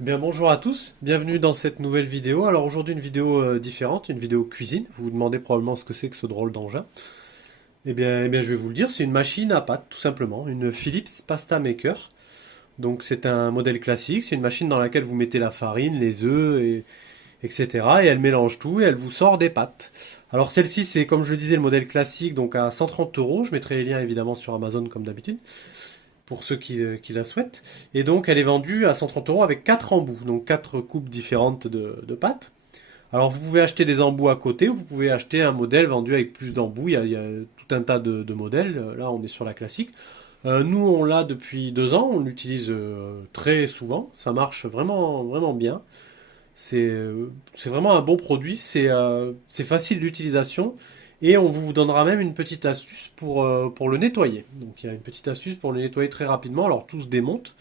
Eh bien, bonjour à tous, bienvenue dans cette nouvelle vidéo. Alors aujourd'hui une vidéo différente, une vidéo cuisine. Vous vous demandez probablement ce que c'est que ce drôle d'engin. Je vais vous le dire, c'est une machine à pâte tout simplement, une Philips Pasta Maker. Donc c'est un modèle classique, c'est une machine dans laquelle vous mettez la farine, les œufs, etc. Et elle mélange tout et elle vous sort des pâtes. Alors celle-ci c'est comme je le disais le modèle classique, donc à 130 euros. Je mettrai les liens évidemment sur Amazon comme d'habitude pour ceux qui la souhaitent. Et donc, elle est vendue à 130 euros avec 4 embouts, donc 4 coupes différentes de pâtes. Alors, vous pouvez acheter des embouts à côté ou vous pouvez acheter un modèle vendu avec plus d'embouts. Il y a tout un tas de modèles. Là, on est sur la classique. Nous, on l'a depuis 2 ans. On l'utilise très souvent. Ça marche vraiment, vraiment bien. C'est vraiment un bon produit. C'est facile d'utilisation. Et on vous donnera même une petite astuce pour le nettoyer. Donc il y a une petite astuce pour le nettoyer très rapidement. Alors tout se démonte.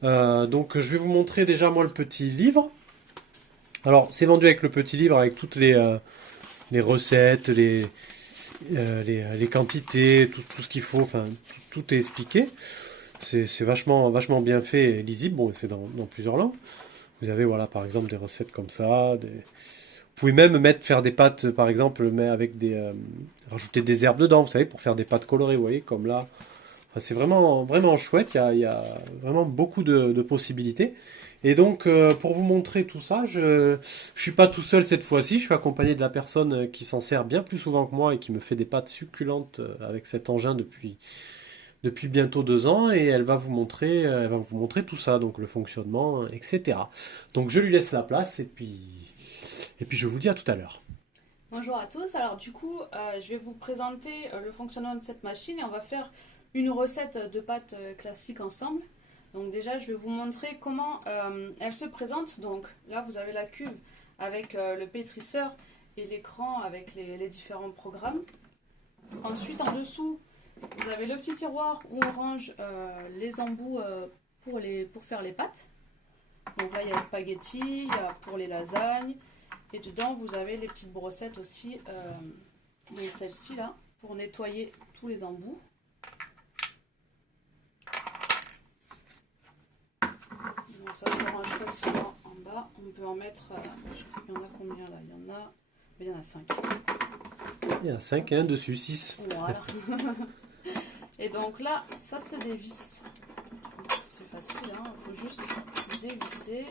Donc je vais vous montrer déjà moi le petit livre. Alors c'est vendu avec le petit livre avec toutes les recettes, les quantités, tout ce qu'il faut. Enfin tout est expliqué. C'est vachement, vachement bien fait et lisible. Bon, c'est dans plusieurs langues. Vous avez voilà par exemple des recettes comme ça. Vous pouvez même faire des pâtes, par exemple, mais avec rajouter des herbes dedans, vous savez, pour faire des pâtes colorées, vous voyez, comme là. Enfin, c'est vraiment, vraiment chouette, il y a vraiment beaucoup de possibilités. Et donc, pour vous montrer tout ça, je suis pas tout seul cette fois-ci, je suis accompagné de la personne qui s'en sert bien plus souvent que moi et qui me fait des pâtes succulentes avec cet engin depuis bientôt 2 ans, et elle va vous montrer tout ça, donc le fonctionnement, etc. Donc, je lui laisse la place, et puis je vous dis à tout à l'heure. Bonjour à tous, alors du coup je vais vous présenter le fonctionnement de cette machine et on va faire une recette de pâtes classique ensemble. Donc déjà je vais vous montrer comment elle se présente. Donc là vous avez la cuve avec le pétrisseur et l'écran avec les différents programmes. Ensuite en dessous vous avez le petit tiroir où on range les embouts pour faire les pâtes. Donc là il y a spaghetti, il y a pour les lasagnes. Et dedans, vous avez les petites brossettes aussi, et celle-ci là, pour nettoyer tous les embouts. Donc ça se range facilement en bas. On peut en mettre, il y en a combien là? Il y en a 5. Il y a 5 et un dessus, 6. Voilà. Et donc là, ça se dévisse. C'est facile, hein, il faut juste dévisser.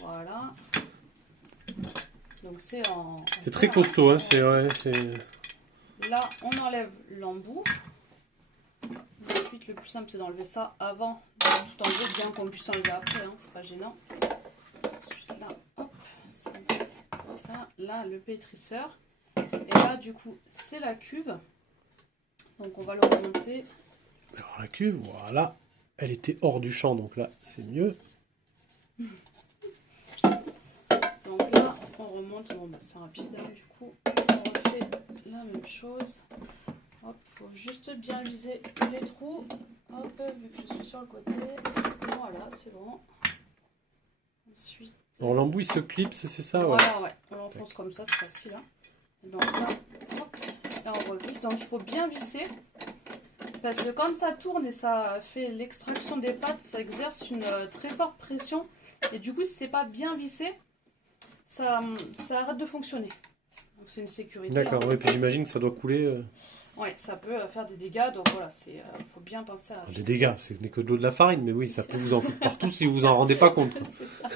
Voilà. Donc c'est C'est très costaud, hein, Là, on enlève l'embout. Ensuite, le plus simple, c'est d'enlever ça avant de tout enlever, bien qu'on puisse enlever après, hein, c'est pas gênant. Ensuite, là, hop, c'est comme ça. Là, le pétrisseur. Et là, du coup, c'est la cuve. Donc, on va le remonter. Alors la cuve, voilà, elle était hors du champ, donc là, c'est mieux. Donc là, on remonte. Bon, bah, c'est rapide, hein, du coup. On refait la même chose. Hop, faut juste bien viser les trous. Hop, vu que je suis sur le côté. Voilà, c'est bon. Ensuite. Alors l'embout, il se clipse, c'est ça, ouais. Voilà, ouais. On l'enfonce comme ça, c'est facile. Hein. Et donc là, hop, là, on revisse. Donc il faut bien visser. Parce que quand ça tourne et ça fait l'extraction des pâtes, ça exerce une très forte pression. Et du coup, si c'est pas bien vissé, ça arrête de fonctionner. Donc c'est une sécurité. D'accord, Hein. oui, puis j'imagine que ça doit couler. Ouais, ça peut faire des dégâts, donc voilà, faut bien penser à la Des vis. dégâts, ce n'est que de l'eau de la farine, mais oui, ça peut vous en foutre partout si vous en rendez pas compte. C'est ça.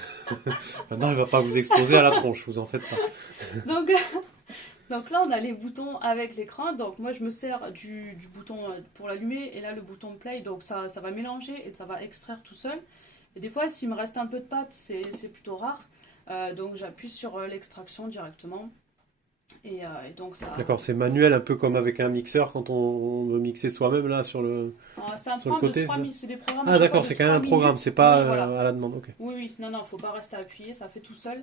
Maintenant, il va pas vous exploser à la tronche, vous en faites pas. Donc, donc là, on a les boutons avec l'écran. Donc moi, je me sers du bouton pour l'allumer et là, le bouton play. Donc ça va mélanger et ça va extraire tout seul. Et des fois, s'il me reste un peu de pâte, c'est plutôt rare. Donc j'appuie sur l'extraction directement. Et donc ça... D'accord, c'est manuel, un peu comme avec un mixeur quand on veut mixer soi-même là c'est un sur le programme de côté. 3 minutes. C'est des programmes, Ah je sais pas, d'accord, de c'est quand même 3 un programme, minutes. c'est pas Oui, voilà. à la demande, ok. Oui, oui. Non, faut pas rester appuyé. Ça fait tout seul.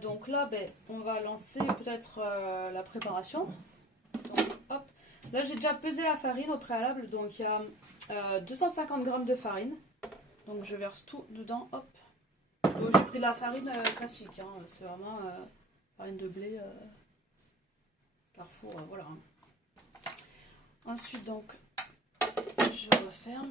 Donc là, on va lancer peut-être la préparation. Donc, hop. Là, j'ai déjà pesé la farine au préalable. Donc, il y a 250 g de farine. Donc, je verse tout dedans. Hop. Donc, j'ai pris la farine classique. Hein. C'est vraiment farine de blé Carrefour. Voilà. Ensuite, donc, je referme.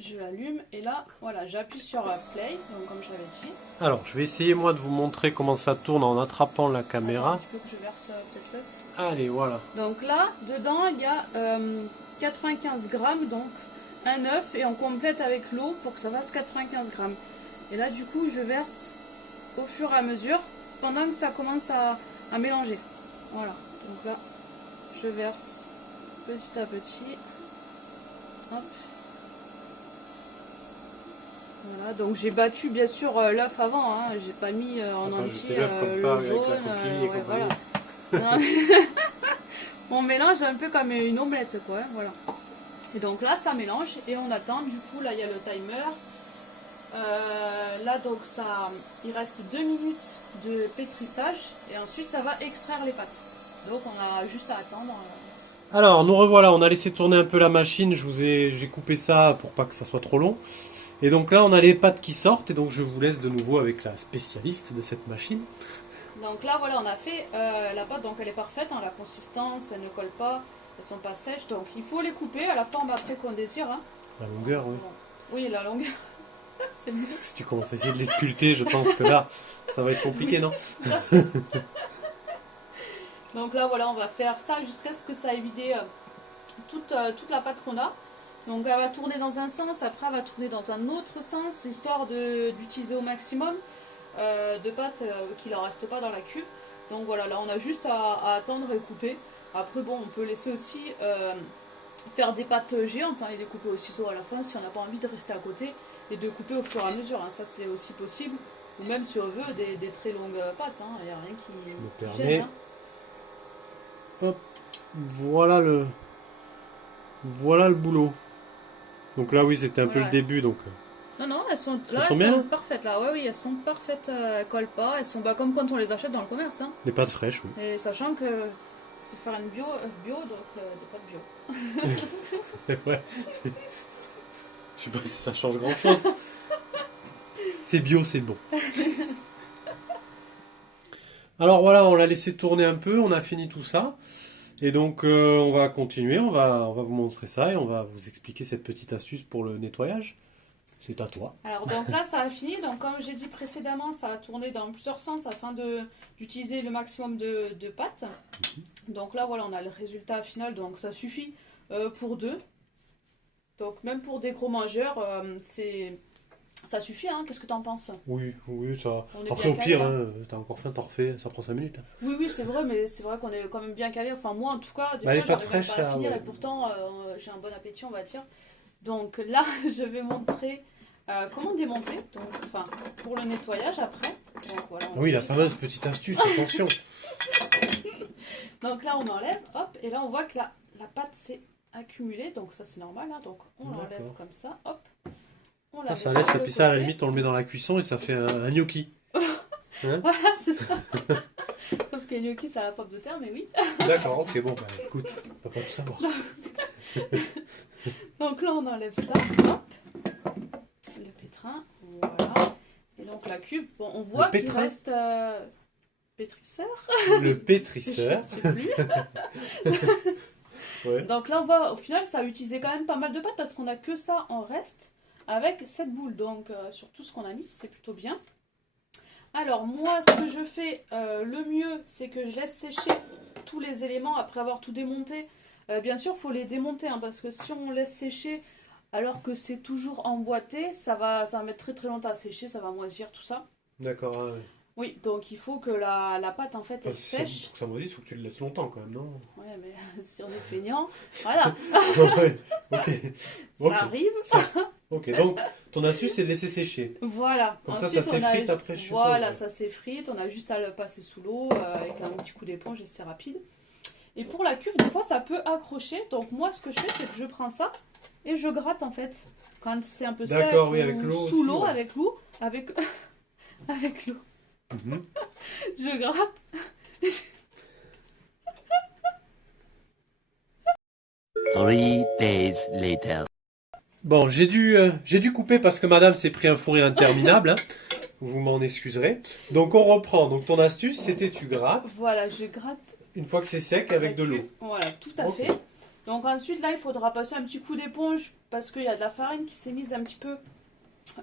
je l'allume et là, voilà, j'appuie sur play, donc comme je l'avais dit. Alors, je vais essayer moi de vous montrer comment ça tourne en attrapant la caméra. Attends, tu veux que je verse peut-être l'œuf? Allez, voilà. Donc là, dedans, il y a 95 grammes, donc un œuf, et on complète avec l'eau pour que ça fasse 95 grammes. Et là, du coup, je verse au fur et à mesure, pendant que ça commence à mélanger. Voilà, donc là, je verse petit à petit. Hop. Voilà, donc j'ai battu bien sûr l'œuf avant, hein. J'ai pas mis en entier l'œuf comme le ça avec jaune. la coquille et Ouais, compagnie. voilà. On mélange un peu comme une omelette, quoi, hein, voilà. Et donc là, ça mélange et on attend. Du coup, là, il y a le timer. Là, donc il reste 2 minutes de pétrissage et ensuite ça va extraire les pâtes. Donc on a juste à attendre. Alors, nous revoilà, on a laissé tourner un peu la machine, j'ai coupé ça pour pas que ça soit trop long. Et donc là, on a les pâtes qui sortent, et donc je vous laisse de nouveau avec la spécialiste de cette machine. Donc là, voilà, on a fait la pâte, donc elle est parfaite, hein, la consistance, elle ne colle pas, elles sont pas sèches, donc il faut les couper à la forme après qu'on désire. Hein. La longueur, oui. Bon. Oui, la longueur, c'est mieux. Si tu commences à essayer de les sculpter, je pense que là, ça va être compliqué, non? Donc là, voilà, on va faire ça jusqu'à ce que ça ait vidé toute la pâte qu'on a. Donc elle va tourner dans un sens, après elle va tourner dans un autre sens, histoire d'utiliser au maximum de pâte qu'il n'en reste pas dans la cuve. Donc voilà, là on a juste à attendre et couper. Après bon, on peut laisser aussi faire des pâtes géantes, hein, et les couper au ciseau à la fin si on n'a pas envie de rester à côté et de couper au fur et à mesure. Hein, ça c'est aussi possible. Ou même si on veut des très longues pâtes, il n'y a rien qui me gêne. permet. Hop, voilà le boulot. Donc là, oui, c'était un peu le début, donc. Non, elles sont bien parfaites là. Ouais, oui, elles sont parfaites, elles collent pas. Elles sont comme quand on les achète dans le commerce. Hein. Les pâtes fraîches, oui. Et sachant que c'est faire une bio, donc des pâtes bio. Ouais. Je sais pas si ça change grand chose. C'est bio, c'est bon. Alors voilà, on l'a laissé tourner un peu, on a fini tout ça. Et donc on va continuer, on va vous montrer ça et on va vous expliquer cette petite astuce pour le nettoyage. C'est à toi. Alors donc là ça a fini, donc comme j'ai dit précédemment, ça a tourné dans plusieurs sens afin d'utiliser le maximum de pâtes. Donc là voilà, on a le résultat final, donc ça suffit pour deux. Donc même pour des gros mangeurs, ça suffit, hein. Qu'est-ce que tu en penses? Oui, ça. On est Après, au bien pire, calé, hein, t'as encore faim, t'en refais, ça prend 5 minutes. Oui, c'est vrai, mais c'est vrai qu'on est quand même bien calé. Enfin, moi, en tout cas, des les fois, pâtes j'arrive même fraîches, pas à ça, finir ouais. et pourtant, j'ai un bon appétit, on va dire. Donc là, je vais montrer comment démonter. Donc, enfin, pour le nettoyage après. Donc, voilà, Oui, la fameuse petite astuce, attention. Donc là, on enlève, hop, et là, on voit que la pâte s'est accumulée. Donc ça, c'est normal, hein. Donc on l'enlève comme ça, hop. On la Ça met laisse, sur et le puis ça, à la côté. limite, on le met dans la cuisson et ça fait un gnocchi. Hein? Voilà, c'est ça. Sauf que les gnocchis, c'est à la pomme de terre, mais oui. D'accord, ok, bon, bah écoute, on peut pas tout savoir. Donc là, on enlève ça, hop. Le pétrin, voilà. Et donc la cuve, bon, on voit qu'il reste pétrisseur. Le pétrisseur. Je ne sais plus. Ouais. Donc là, on voit, au final, ça a utilisé quand même pas mal de pâte parce qu'on a que ça en reste avec cette boule. Donc sur tout ce qu'on a mis, c'est plutôt bien. Alors moi, ce que je fais le mieux, c'est que je laisse sécher tous les éléments après avoir tout démonté. Bien sûr, il faut les démonter, hein, parce que si on laisse sécher alors que c'est toujours emboîté, ça va mettre très très longtemps à sécher, ça va moisir, tout ça. D'accord, ah ouais. Oui, donc il faut que la pâte en fait elle sèche. Pour que ça moisisse, il faut que tu le laisses longtemps quand même, non? Ouais, mais si on est feignant, voilà. Ouais, ok. Ça arrive. Ok, donc ton astuce c'est de laisser sécher. Voilà. Comme Ensuite, ça s'effrite après, je suppose. Voilà, ça s'effrite, on a juste à le passer sous l'eau avec un petit coup d'éponge et c'est rapide. Et pour la cuve, des fois ça peut accrocher, donc moi ce que je fais c'est que je prends ça et je gratte en fait. Quand c'est un peu sec oui, avec ou l'eau sous aussi, l'eau, ouais. avec l'eau, avec l'eau. Je gratte. 3 days later. Bon, j'ai dû couper parce que madame s'est pris un fou rire interminable. Hein. Vous m'en excuserez. Donc on reprend. Donc ton astuce, c'était tu grattes. Voilà, je gratte. Une fois que c'est sec, avec de l'eau. Voilà, tout à fait. Donc ensuite, là, il faudra passer un petit coup d'éponge parce qu'il y a de la farine qui s'est mise un petit peu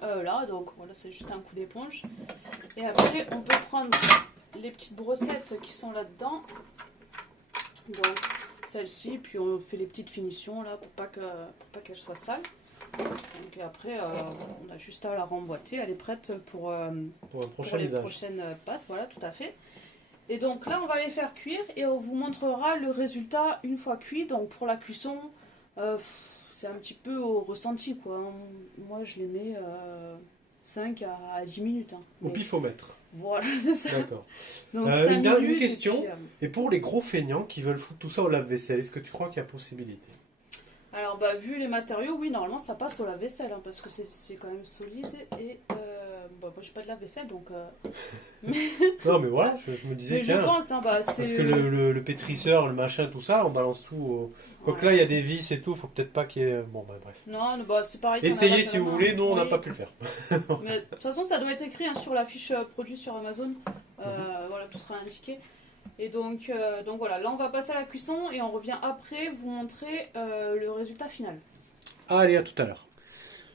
là. Donc voilà, c'est juste un coup d'éponge. Et après, on peut prendre les petites brossettes qui sont là-dedans. Donc celle-ci, puis on fait les petites finitions là pour pas qu'elle soit sale. Donc après, on a juste à la remboîter, elle est prête pour les prochaines pâtes, voilà, tout à fait. Et donc là, on va les faire cuire et on vous montrera le résultat une fois cuit. Donc pour la cuisson, c'est un petit peu au ressenti, quoi. Moi, je les mets 5 à 10 minutes. Hein. Au pifomètre. Voilà, c'est ça. D'accord. Donc Une dernière minutes, question. Et, et pour les gros feignants qui veulent foutre tout ça au lave-vaisselle, est-ce que tu crois qu'il y a possibilité? alors, vu les matériaux, oui, normalement ça passe au lave-vaisselle hein, parce que c'est quand même solide. Et moi, j'ai pas de lave-vaisselle donc. Non, mais voilà, je me disais, Mais tiens. je pense, hein, Parce que le pétrisseur, le machin, tout ça, on balance tout au. Quoique là, il y a des vis et tout, faut peut-être pas qu'il y ait. Bon, bah, bref. Non, c'est pareil. Essayez si vous voulez, nous on n'a pas pu le faire. Mais de toute façon, ça doit être écrit hein, sur la fiche produit sur Amazon. Voilà, tout sera indiqué. Et donc voilà, là on va passer à la cuisson et on revient après vous montrer le résultat final. Allez, à tout à l'heure.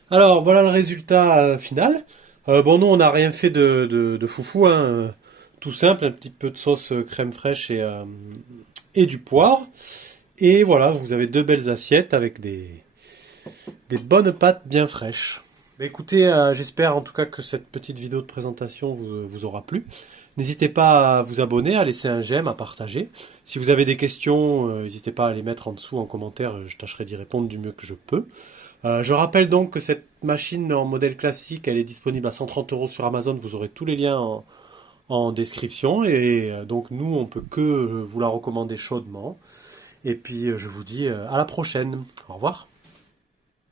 Alors, voilà le résultat final. Bon, nous on n'a rien fait de foufou, hein. Tout simple, un petit peu de sauce crème fraîche et du poivre. Et voilà, vous avez deux belles assiettes avec des bonnes pâtes bien fraîches. Bah, écoutez, j'espère en tout cas que cette petite vidéo de présentation vous aura plu. N'hésitez pas à vous abonner, à laisser un j'aime, à partager. Si vous avez des questions, n'hésitez pas à les mettre en dessous en commentaire, je tâcherai d'y répondre du mieux que je peux. Je rappelle donc que cette machine en modèle classique, elle est disponible à 130 € sur Amazon, vous aurez tous les liens en description. Et donc nous, on peut que vous la recommander chaudement. Et puis je vous dis à la prochaine. Au revoir.